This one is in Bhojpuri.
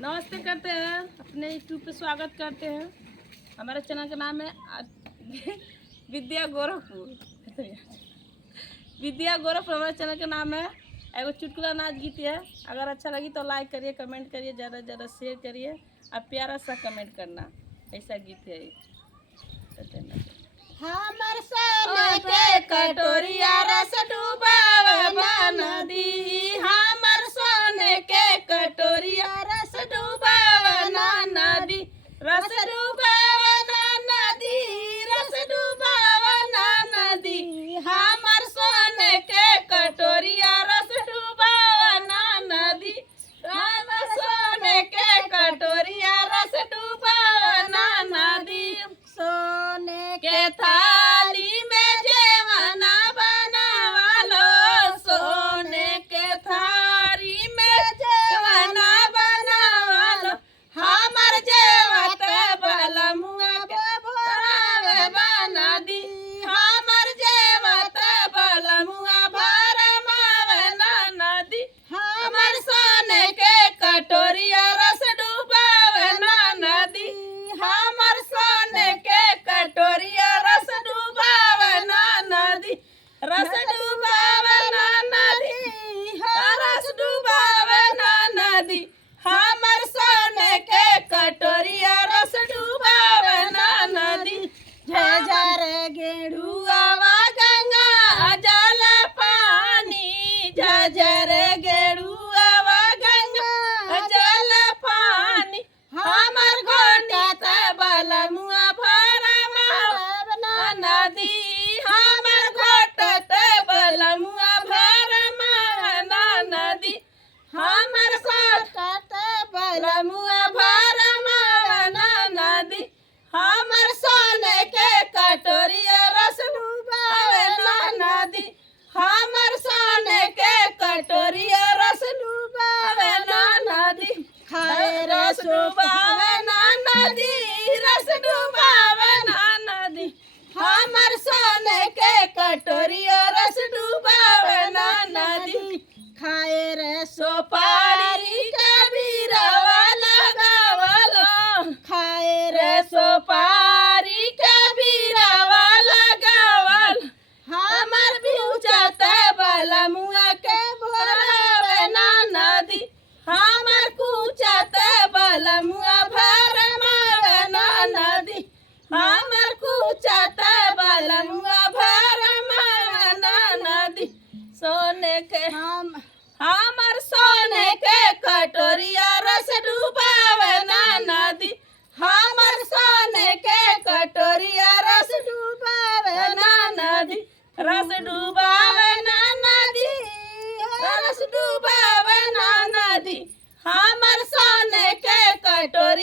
नमस्ते करते हैं, अपने यूट्यूब पे स्वागत करते हैं। हमारे चैनल का नाम है विद्या गोरखपुर। विद्या गोरखपुर हमारे चैनल का नाम है। एगो चुटकुला नाच गीत है। अगर अच्छा लगी तो लाइक करिए, कमेंट करिए, ज़्यादा से ज़्यादा शेयर करिए और प्यारा सा कमेंट करना। ऐसा गीत है। हमर सोने के कटोरिया रस डूबावे नदी, हमर सोने के कटोरिया रस डूबावे नदी, रस डूबावे नदी, रस डूबावे नदी, हमर सोने के कटोरिया रस डूबावे नदी, हमर सोने के कटोरिया रस डूबावे नदी। सोने के थाली में जेवना बनावालो, सोने के थाली में जेवना बनावालो, हमर जेवत बलमुआ के भरावे बना दी, हमर जेवत बलमुआ भरमावे नदी, हमर सोने के कटोरिया रस डूबावे नदी, हमर सोने के कटोरिया रस डूबावे नदी, रस डूबावे नदी, रस डूबावे नदी, हमर सोने के कटोरिया रस डूबावे नदी। झझर गेड़ुआवा गंगा जल पानी, झझर गेड़ुआवा गंगा जल पानी, हमर घोटत बलमुआ भरमावे नदी, हमर घोटत बलमुआ भरमावे नदी, हमर घोटत बलमुआ भरमावे नदी, हमर सोने के कटोरिया रस डूबावे नदी, हमर सोने के कटोरिया रस डूबावे नदी, खाए रस डूबावे नदी, रस डूबावे नदी, हमर सोने के कटोरिया रस डूबावे नदी, खाए रे सोपारी कबीरवा लगावलो, खाए रे सोपारी कबीरवा लगावल, हमर बिउचत बलमुआ के भरावे नदी, हमर कुचत बलमुआ भरमावे नदी, हमर कुचत बलमुआ भरमावे नदी। सोने के हमर सोने के कटोरिया रस डूबावे नदी, हमर सोने के कटोरिया रस डूबावे नदी, रस डूबावे नदी, रस डूबावे नदी, हमर सोने के कटोरिया